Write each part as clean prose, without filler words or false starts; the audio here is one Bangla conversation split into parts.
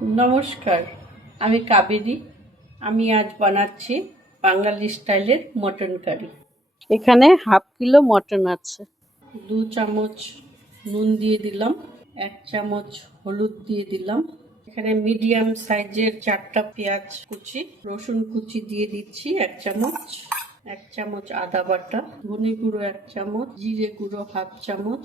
নমস্কার, আমি কাবেরী। আমি আজ বানাচ্ছি বাঙালি স্টাইলের মটন কারি। এখানে হাফ কিলো মটন আছে। 2 চামচ নুন দিয়ে দিলাম, 1 চামচ হলুদ দিয়ে দিলাম। এখানে মিডিয়াম সাইজের 4টা পেঁয়াজ কুচি, রসুন কুচি দিয়ে দিচ্ছি 1 চামচ, 1 চামচ আদা বাটা, ধনে গুঁড়ো 1 চামচ, জিরে গুঁড়ো হাফ চামচ,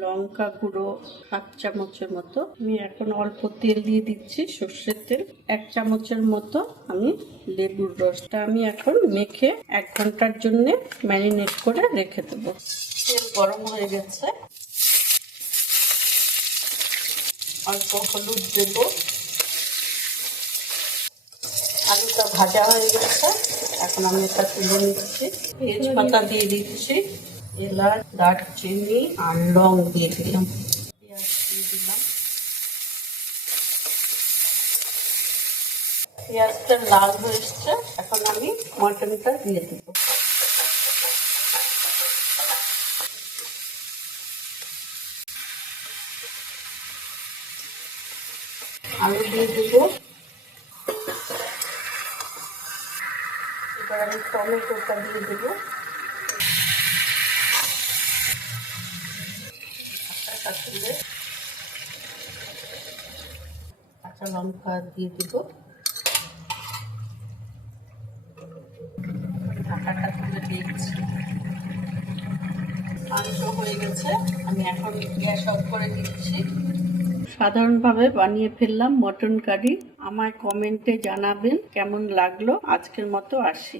লঙ্কা গুঁড়ো হাফ চামচের মতো। আমি এখন অল্প তেল দিয়ে দিচ্ছি, সর্ষের তেল। 1 চামচের মতো আমি লেবুর রসটা আমি এখন মেখে 1 ঘন্টার জন্য ম্যারিনেট করে রেখে দেবো। তেল গরম হয়ে গেছে, অল্প হলুদ দেবো। আলুটা ভাজা হয়ে গেছে, এখন আমি এটা তুলে নিচ্ছি। তেজপাতা দিয়ে দিচ্ছি, এলাচ, দারচিনি আর লং দিয়ে দিলাম। পেঁয়াজ দিয়ে দিলাম। পেঁয়াজটা লাল হয়ে এসছে, এখন আমি মটনটা দিয়ে দেবো। আলু দিয়ে দেবো। এবার আমি টমেটোটা দিয়ে দেবো। কাঁচা লঙ্কা দিয়ে দেবো। ঢাকাটা তুলে দিচ্ছি। মাংস হয়ে গেছে, আমি এখন গ্যাস অফ করে দিচ্ছি। সাধারণভাবে বানিয়ে ফেললাম মটন কারি। আমায় কমেন্টে জানাবেন কেমন লাগলো। আজকের মতো আসি।